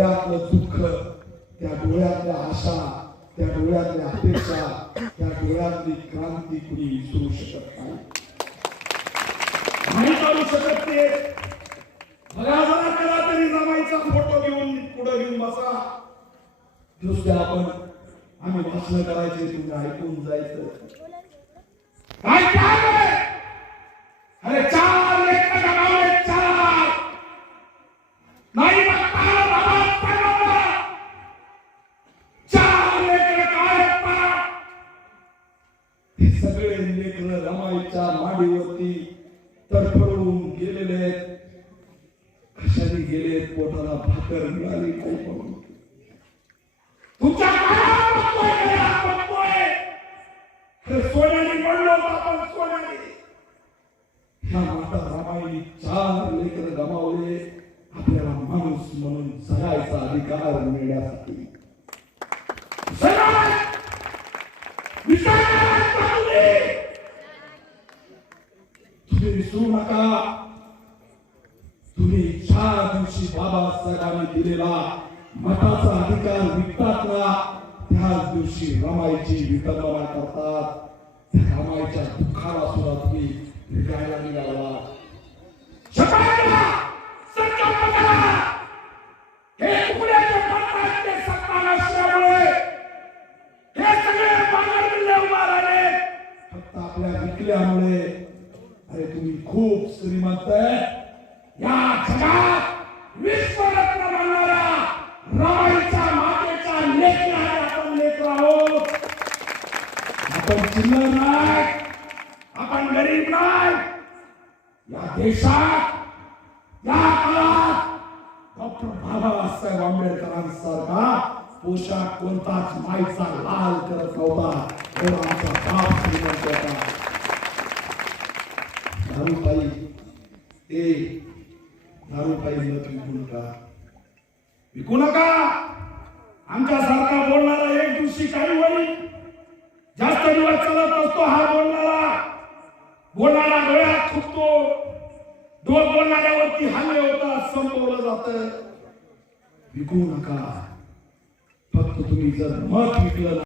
डोळ्यातलं दुःख त्या डोळ्यातल्या आशा त्या डोळ्यातल्या अपेक्षा त्या डोळ्यातली क्रांती कुणी विसरू शकत नाही. नाही चालू शकत ते. बघा जरा तरी जमायचा फोटो घेऊन पुढे घेऊन बसा. दुसऱ्या आपण आम्ही भाषण करायचे तुम्ही ऐकून जायचं. काय काय अरे चार लेकरं चार नाही बघता. सगळे लेकर रमाईच्या माडीवरती तडफडून गेलेले आहेत. कशाने गेले पोटाला भाकर मिळाली नाही म्हणून. तुमच्या सोन्याने आपण सोन्याने. ह्या माता चार लेकर गमावले. आपल्याला माणूस म्हणून जगायचा अधिकार मिळण्यासाठी. विचार तुम्ही! तुम्ही विसरू नका तुम्ही ज्या दिवशी बाबासाहेबांनी दिलेला मताचा अधिकार विकतात ना त्याच दिवशी रमाईची विटंबना करतात त्या रमाईच्या दुःखाला सुद्धा तुम्ही विकायला निघाला फक्त आपल्या विकल्यामुळे अरे तुम्ही खूप श्रीमंत या जगात विश्वरत्न बनणारा बनणाऱ्या मातेचा मातेच्या आहे. आपण लेकर आहोत. आपण चिल्लर नाही. आपण गरीब नाही. या देशात या काळात डॉक्टर बाबासाहेब आंबेडकरांसारखा पोशाख कोणताच माईचा लाल करत नव्हता. एवढा आमचा बाप श्रीमंत होता. दारूपाई ए दारूपाई मत विकू नका विकू नका आमच्या सारखा बोलणारा एक दिवशी काही होईल जास्त दिवस चालत असतो हा बोलणारा. बोलणारा डोळ्यात खुपतो डोळ बोलणाऱ्यावरती हल्ले होतात संपवलं जात. विकू नका. फक्त तुम्ही जर मत विकलं